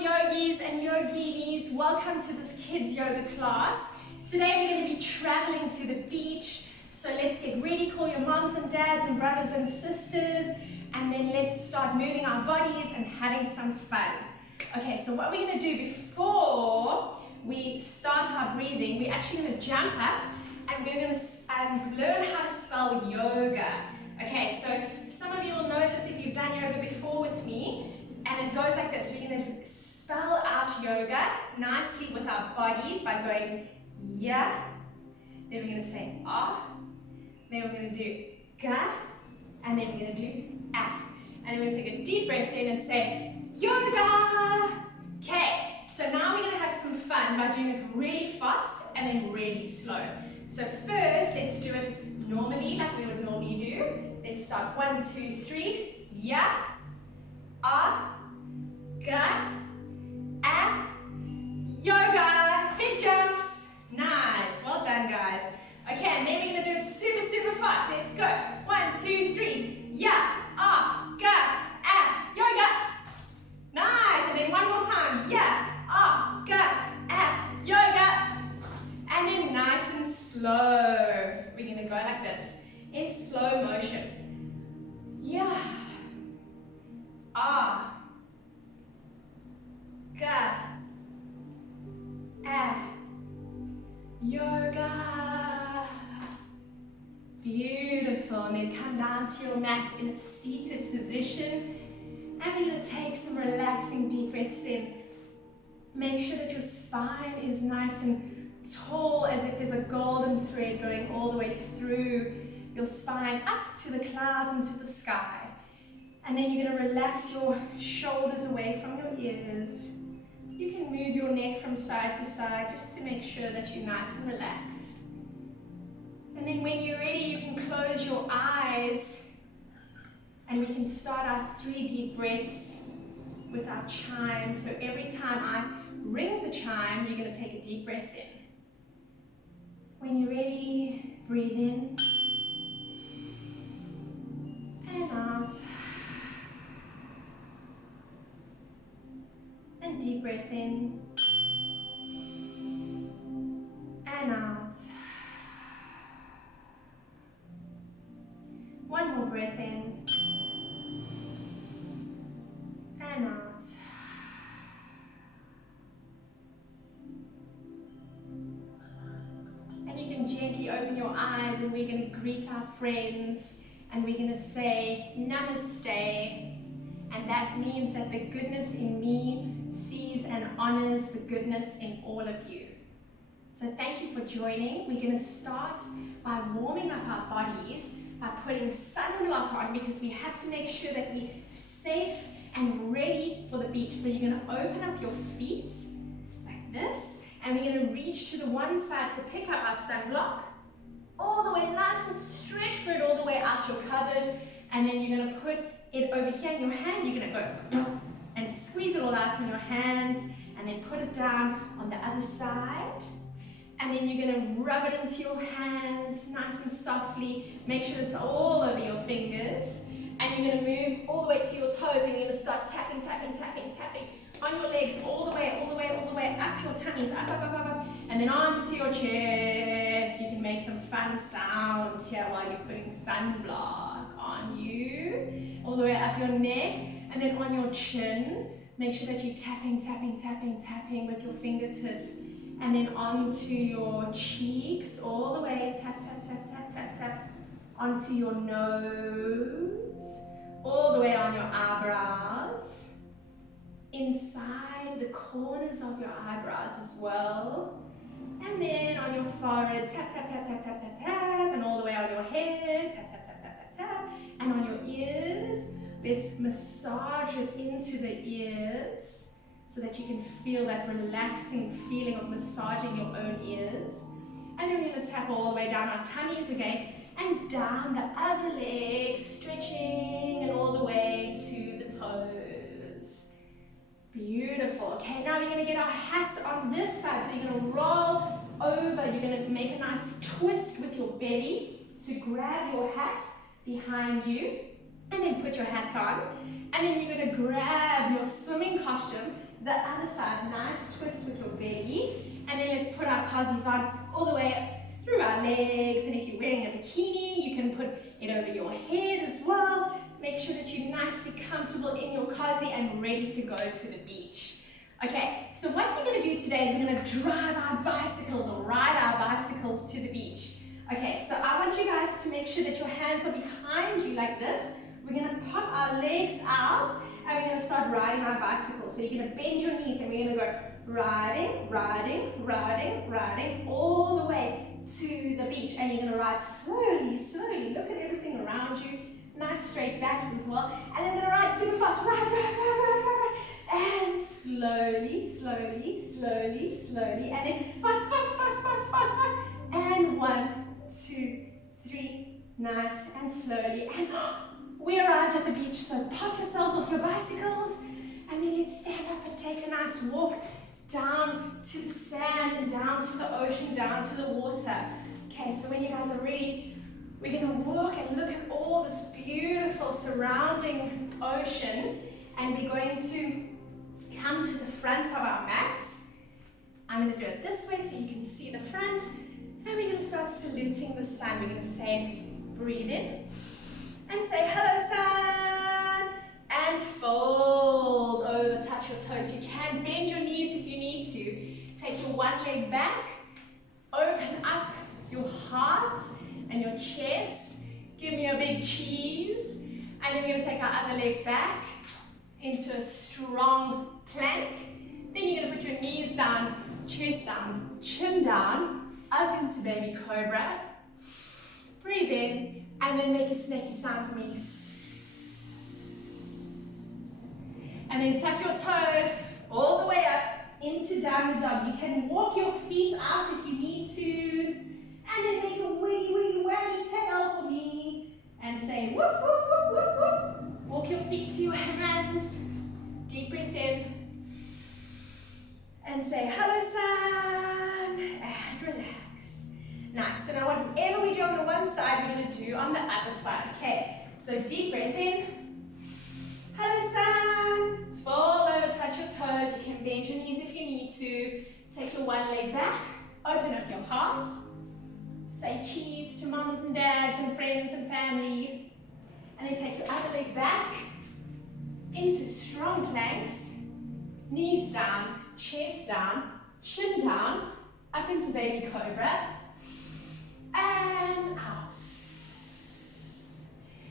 yogis and yoginis, welcome to this kids yoga class. Today we're going to be traveling to the beach, so let's get ready, call your moms and dads and brothers and sisters, and then let's start moving our bodies and having some fun. Okay, so what we're going to do before we start our breathing, we're actually going to jump up and we're going to learn how to spell yoga. Okay, so some of you will know this if you've done yoga before with me. And it goes like this. We're going to spell out yoga nicely with our bodies by going ya. Then we're going to say ah. Then we're going to do ga. And then we're going to do ah. And then we're going to take a deep breath in and say yoga. Okay, so now we're going to have some fun by doing it really fast and then really slow. So first, let's do it normally like we would normally do. Let's start 1, 2, 3. Ya. Ah, ga, ah, yoga, big jumps, nice, well done guys. Okay, and then we're going to do it super, super fast. Let's go, 1, 2, 3, ya, ah, ga, ah, yoga, nice, and then one more time, ya, ah, ga, ah, yoga, and then nice and slow. We're going to go like this, in slow motion, ya. Ah, ga, ah, yoga. Beautiful. And then come down to your mat in a seated position. And we're going to take some relaxing deep breaths in. Make sure that your spine is nice and tall, as if there's a golden thread going all the way through your spine up to the clouds and to the sky. And then you're going to relax your shoulders away from your ears. You can move your neck from side to side just to make sure that you're nice and relaxed. And then when you're ready, you can close your eyes and we can start our 3 deep breaths with our chime. So every time I ring the chime, you're going to take a deep breath in. When you're ready, breathe in and out. And deep breath in and out. One more breath in and out. And you can gently open your eyes and we're going to greet our friends and we're going to say namaste. And that means that the goodness in me sees and honors the goodness in all of you. So thank you for joining. We're going to start by warming up our bodies by putting sunblock on because we have to make sure that we're safe and ready for the beach. So you're going to open up your feet like this and we're going to reach to the one side to pick up our sunblock all the way nice and stretch for it all the way out your cupboard, and then you're going to put it over here in your hand. You're going to go and squeeze it all out in your hands and then put it down on the other side. And then you're going to rub it into your hands nice and softly. Make sure it's all over your fingers. And you're going to move all the way to your toes and you're going to start tapping, tapping, tapping, tapping on your legs all the way, all the way, all the way up your tummies, up, up, up, up, up. And then onto your chest. You can make some fun sounds here while you're putting sunblock on you. All the way up your neck. And then on your chin. Make sure that you're tapping, tapping, tapping, tapping with your fingertips. And then onto your cheeks, all the way, tap, tap, tap, tap, tap, tap, onto your nose, all the way on your eyebrows, inside the corners of your eyebrows as well, and then on your forehead, tap, tap, tap, tap, tap, tap, tap, and all the way on your head, tap, tap, tap, tap, tap, tap, and on your ears, let's massage it into the ears, so that you can feel that relaxing feeling of massaging your own ears. And then we're going to tap all the way down our tummies again and down the other leg, stretching and all the way to the toes. Beautiful. Okay, now we're going to get our hats on this side. So you're going to roll over. You're going to make a nice twist with your belly to grab your hat behind you. And then put your hat on. And then you're going to grab your swimming costume, the other side, nice twist with your belly. And then let's put our cozies on all the way through our legs. And if you're wearing a bikini, you can put it over your head as well. Make sure that you're nicely comfortable in your cozy and ready to go to the beach. Okay, so what we're going to do today is we're going to drive our bicycles or ride our bicycles to the beach. Okay, so I want you guys to make sure that your hands are behind you like this. We're going to pop our legs out and we're going to start riding our bicycle. So you're going to bend your knees and we're going to go riding, riding, riding, riding all the way to the beach. And you're going to ride slowly, slowly. Look at everything around you. Nice straight backs as well. And then we're going to ride super fast. Ride, ride, ride, ride, ride, ride. And slowly, slowly, slowly, slowly. And then fast, fast, fast, fast, fast, fast. And 1, 2, 3. Nice and slowly. And we arrived at the beach. So pop yourselves off your bicycles. And then let's stand up and take a nice walk down to the sand and down to the ocean, down to the water. Okay, so when you guys are ready, we're going to walk and look at all this beautiful surrounding ocean. And we're going to come to the front of our mats. I'm going to do it this way so you can see the front. And we're going to start saluting the sun. We're going to say, breathe in. And say, hello sun. And fold over, touch your toes. You can bend your knees if you need to. Take your one leg back. Open up your heart and your chest. Give me a big cheese. And then we're going to take our other leg back into a strong plank. Then you're going to put your knees down, chest down, chin down, up into baby cobra. Breathe in, and then make a snaky sound for me. And then tuck your toes all the way up into downward dog. You can walk your feet out if you need to. And then make a wiggy, wiggy, waggy tail for me. And say, woof, woof, woof, woof, woof. Walk your feet to your hands. Deep breath in. And say, hello, sun. And relax. Nice. So now whatever we do on the one side, we're going to do on the other side. Okay. So deep breath in. Hello, sun. Fold over, touch your toes. You can bend your knees if you need to. Take your one leg back. Open up your heart. Say cheese to moms and dads and friends and family. And then take your other leg back into strong planks. Knees down, chest down, chin down, up into baby cobra. And out.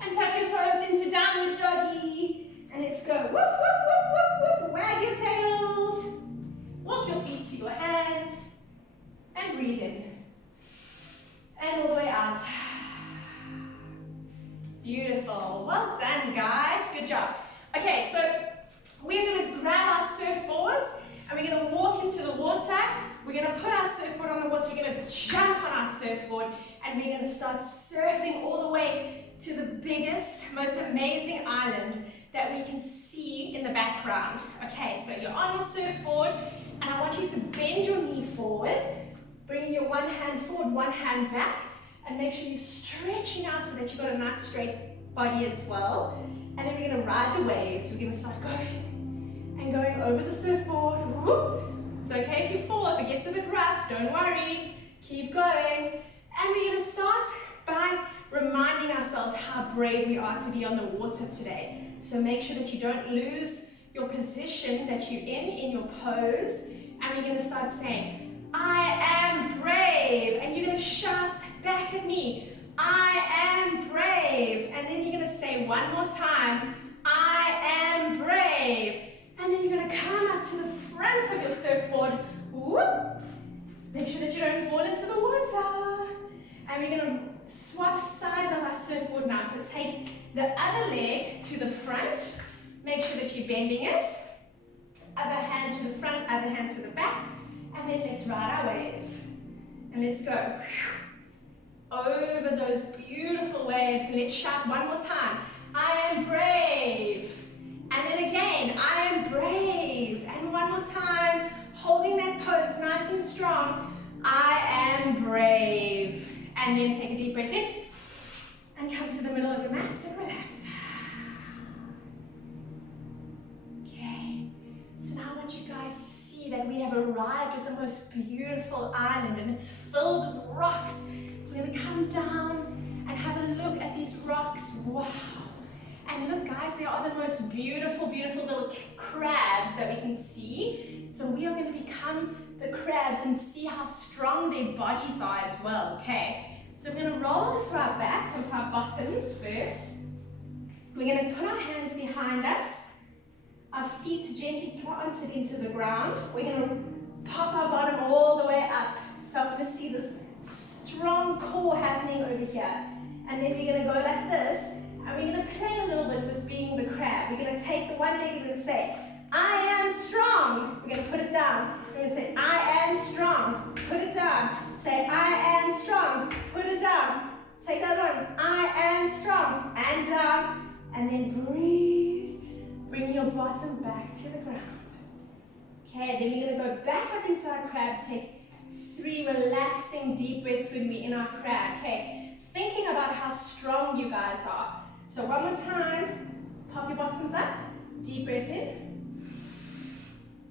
And tuck your toes into downward doggy. And let's go. Woof, woof, woof, woof, woof. Wag your tails. Walk your feet to your hands. And breathe in. And all the way out. Beautiful. Well done, guys. Good job. Okay, so we're going to grab our surfboards and we're going to walk into the water. We're going to put our surfboard on the water. We're going to jump on our surfboard and we're going to start surfing all the way to the biggest, most amazing island that we can see in the background. Okay, so you're on your surfboard and I want you to bend your knee forward. Bring your one hand forward, one hand back, and make sure you're stretching out so that you've got a nice straight body as well. And then we're going to ride the waves. We're going to start going and going over the surfboard. Whoop. It's okay if you fall, if it gets a bit rough, don't worry. Keep going. And we're going to start by reminding ourselves how brave we are to be on the water today. So make sure that you don't lose your position that you're in your pose. And we're going to start saying, I am brave. And you're going to shout back at me, I am brave. And then you're going to say one more time, I am brave. And then you're going to come up to the front of your surfboard. Whoop. Make sure that you don't fall into the water. And we're going to swap sides of our surfboard now. So take the other leg to the front. Make sure that you're bending it. Other hand to the front, other hand to the back. And then let's ride our wave. And let's go over those beautiful waves. And let's shout one more time. I am brave. And then again, I am brave. And one more time, holding that pose nice and strong. I am brave. And then take a deep breath in. And come to the middle of your mat and relax. have arrived at the most beautiful island, and it's filled with rocks. So we're gonna come down and have a look at these rocks. Wow. And look guys, they are the most beautiful, beautiful little crabs that we can see. So we are gonna become the crabs and see how strong their bodies are as well, okay? So we're gonna roll onto our backs, onto our bottoms first. We're gonna put our hands behind us, our feet gently planted into the ground. We're gonna pop our bottom all the way up. So I'm gonna see this strong core happening over here. And then we're gonna go like this, and we're gonna play a little bit with being the crab. We're gonna take the one leg and we're gonna say, I am strong. We're gonna put it down. We're gonna say, I am strong. Put it down. Say, I am strong. Put it down. Take that one. I am strong. And down. And then breathe. Bring your bottom back to the ground. Okay, then we're gonna go back up into our crab. Take 3 relaxing deep breaths when we're in our crab. Okay, thinking about how strong you guys are. So one more time. Pop your bottoms up. Deep breath in.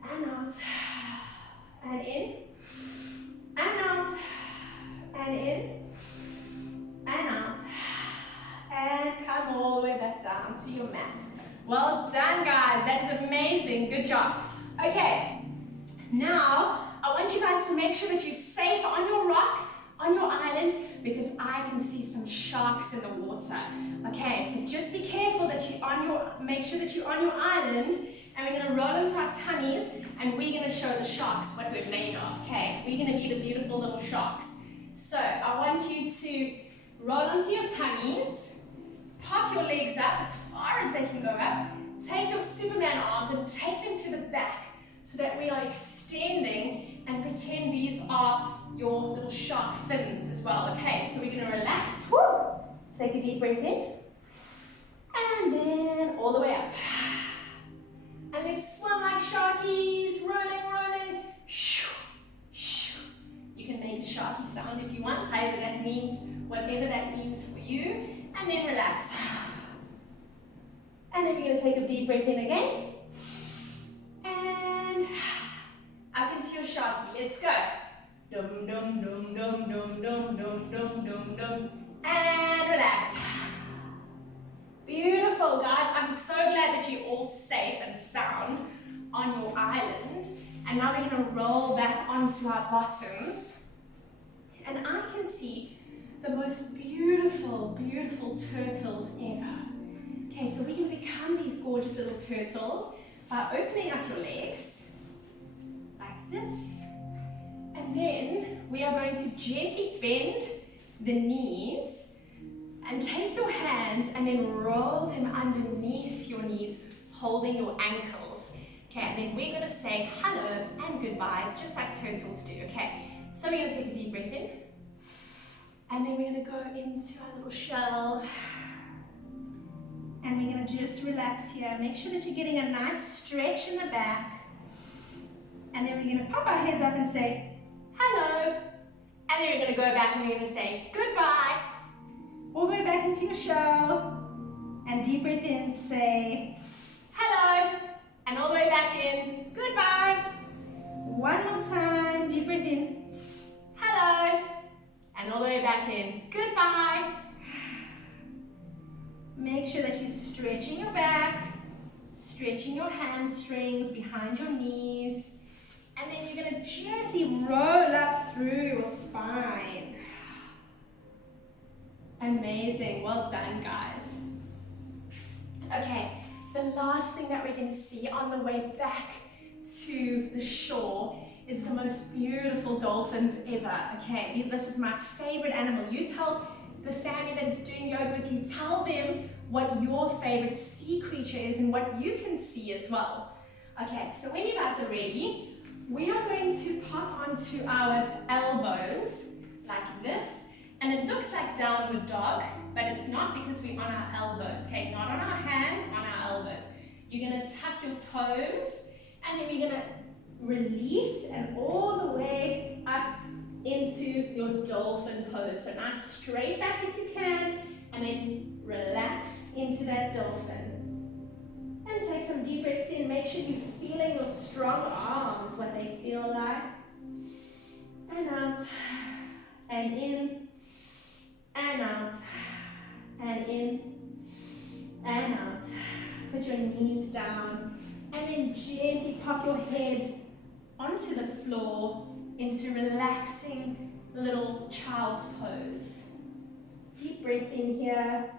And out. And in. And out. And in. And out. And come all the way back down to your mat. Well done, guys. That is amazing. Good job. Okay. Now, I want you guys to make sure that you're safe on your rock, on your island, because I can see some sharks in the water. Okay, so just be careful that make sure that you're on your island, and we're gonna roll into our tummies, and we're gonna show the sharks what we're made of, okay? We're gonna be the beautiful little sharks. So I want you to roll onto your tummies, pop your legs up as far as they can go up, take your Superman arms and take them to the back so that we are extending, and pretend these are your little shark fins as well, okay? So we're gonna relax, woo! Take a deep breath in, and then all the way up. And then swim like sharkies, rolling, rolling. You can make a sharky sound if you want, however that means, whatever that means for you. And then relax. And then we're going to take a deep breath in again. And up into your sharky. Let's go. Dum dum dum dum dum dum dum dum dum dum. And relax. Beautiful, guys. I'm so glad that you're all safe and sound on your island. And now we're going to roll back onto our bottoms. And I can see the most beautiful, beautiful turtles ever. Okay, so we're going to become these gorgeous little turtles by opening up your legs like this. And then we are going to gently bend the knees and take your hands and then roll them underneath your knees, holding your ankles. Okay, and then we're going to say hello and goodbye, just like turtles do, okay? So we're going to take a deep breath in. And then we're going to go into our little shell. And we're going to just relax here. Make sure that you're getting a nice stretch in the back. And then we're going to pop our heads up and say hello. And then we're going to go back and we're going to say goodbye. All the way back into your shell, and deep breath in, say hello, and all the way back in, goodbye. One more time, deep breath in, hello, and all the way back in, goodbye. Make sure that you're stretching your back, stretching your hamstrings behind your knees, and then you're going to gently roll up through your spine. Amazing, well done, guys. Okay, the last thing that we're going to see on the way back to the shore is the most beautiful dolphins ever. Okay, this is my favorite animal. You tell the family that is doing yoga with you, tell them what your favorite sea creature is and what you can see as well. Okay, so when you guys are ready, we are going to pop onto our elbows like this. And it looks like downward dog, but it's not because we're on our elbows, okay? Not on our hands, on our elbows. You're gonna tuck your toes, and then we're gonna release and all the way up into your dolphin pose. So nice straight back if you can, and then relax into that dolphin. And take some deep breaths in. Make sure you're feeling your strong arms, what they feel like. And out, and in, and out, and in, and out. Put your knees down, and then gently pop your head onto the floor into relaxing little child's pose. Deep breath in here,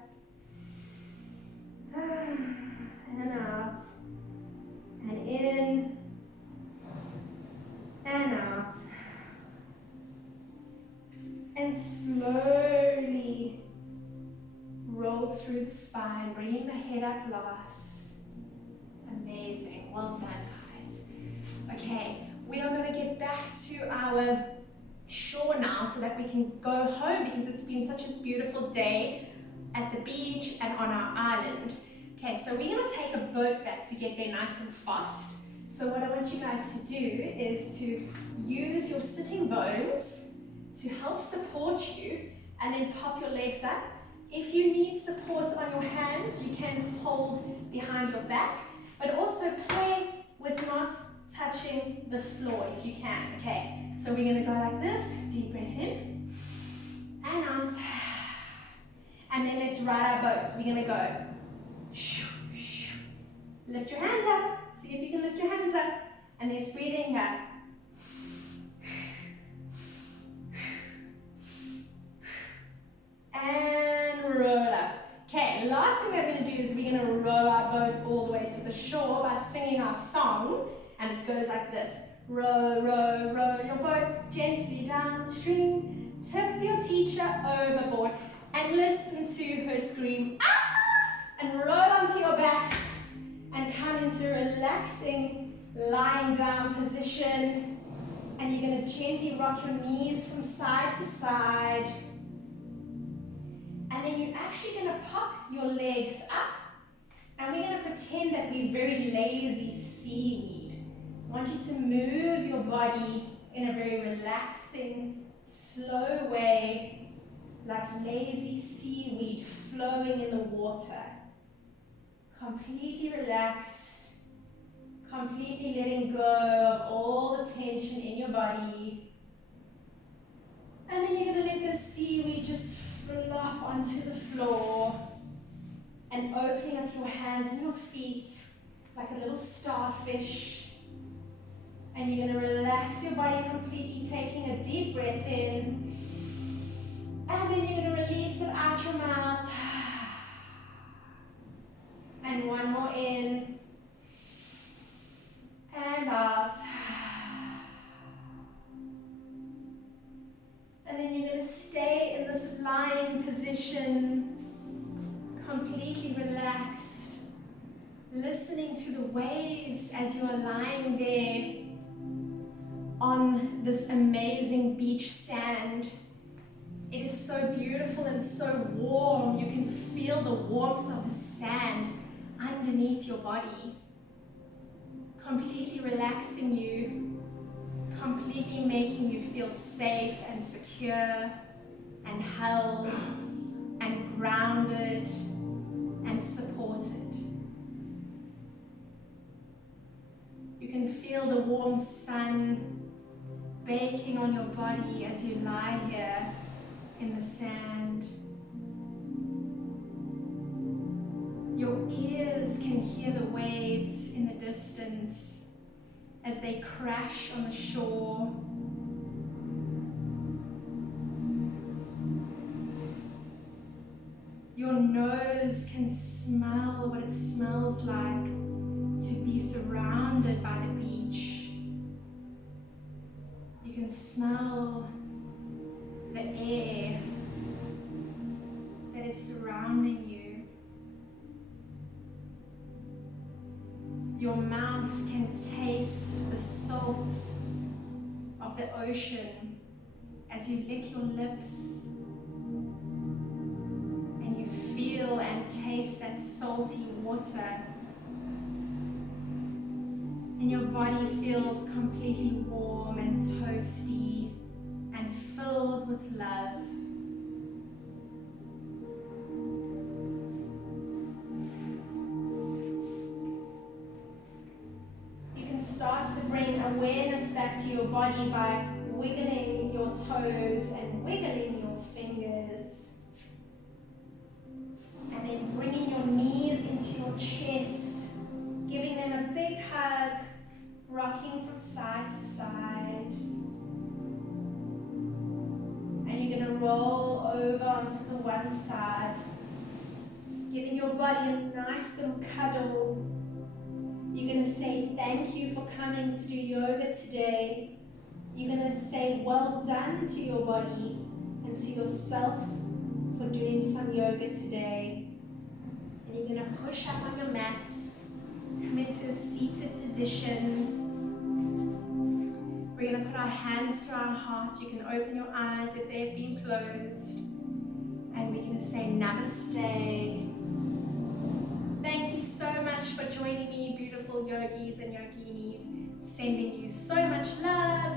and out, and in, and out. And slowly roll through the spine, bringing the head up last. Amazing, well done guys. Okay, we are going to get back to our shore now so that we can go home because it's been such a beautiful day at the beach and on our island. Okay, so we're going to take a boat back to get there nice and fast. So what I want you guys to do is to use your sitting bones to help support you, and then pop your legs up. If you need support on your hands, you can hold behind your back, but also play with not touching the floor if you can. Okay, so we're gonna go like this, deep breath in, and out. And then let's ride our boats. We're gonna go. Lift your hands up. See if you can lift your hands up. And let's breathe in here. And roll up. Okay, last thing we're going to do is we're going to row our boat all the way to the shore by singing our song, and it goes like this. Row, row, row your boat gently downstream, tip your teacher overboard, and listen to her scream, ah! And roll onto your backs and come into a relaxing lying down position, and you're going to gently rock your knees from side to side. And then you're actually going to pop your legs up, and we're going to pretend that we're very lazy seaweed. I want you to move your body in a very relaxing, slow way, like lazy seaweed flowing in the water. Completely relaxed, completely letting go of all the tension in your body. And then you're going to let the seaweed just flop onto the floor, and opening up your hands and your feet like a little starfish. And you're going to relax your body completely, taking a deep breath in, and then you're going to release it out your mouth. And one more in and out. And then you're going to stay in this lying position, completely relaxed, listening to the waves as you are lying there on this amazing beach sand. It is so beautiful and so warm. You can feel the warmth of the sand underneath your body, completely relaxing you, completely making you feel safe and secure and held and grounded and supported. You can feel the warm sun baking on your body as you lie here in the sand. Your ears can hear the waves in the distance as they crash on the shore. Your nose can smell what it smells like to be surrounded by the beach. You can smell the air that is surrounding you. Your mouth can taste the salt of the ocean as you lick your lips, and you feel and taste that salty water, and your body feels completely warm and toasty and filled with love. start to bring awareness back to your body by wiggling your toes and wiggling your fingers. And then bringing your knees into your chest, giving them a big hug, rocking from side to side. And you're going to roll over onto the one side, giving your body a nice little cuddle. You're going to say thank you for coming to do yoga today. You're going to say well done to your body and to yourself for doing some yoga today. And you're going to push up on your mat, come into a seated position. We're going to put our hands to our hearts. You can open your eyes if they've been closed. And we're going to say namaste. Thank you so much for joining me, beautiful yogis and yoginis. Sending you so much love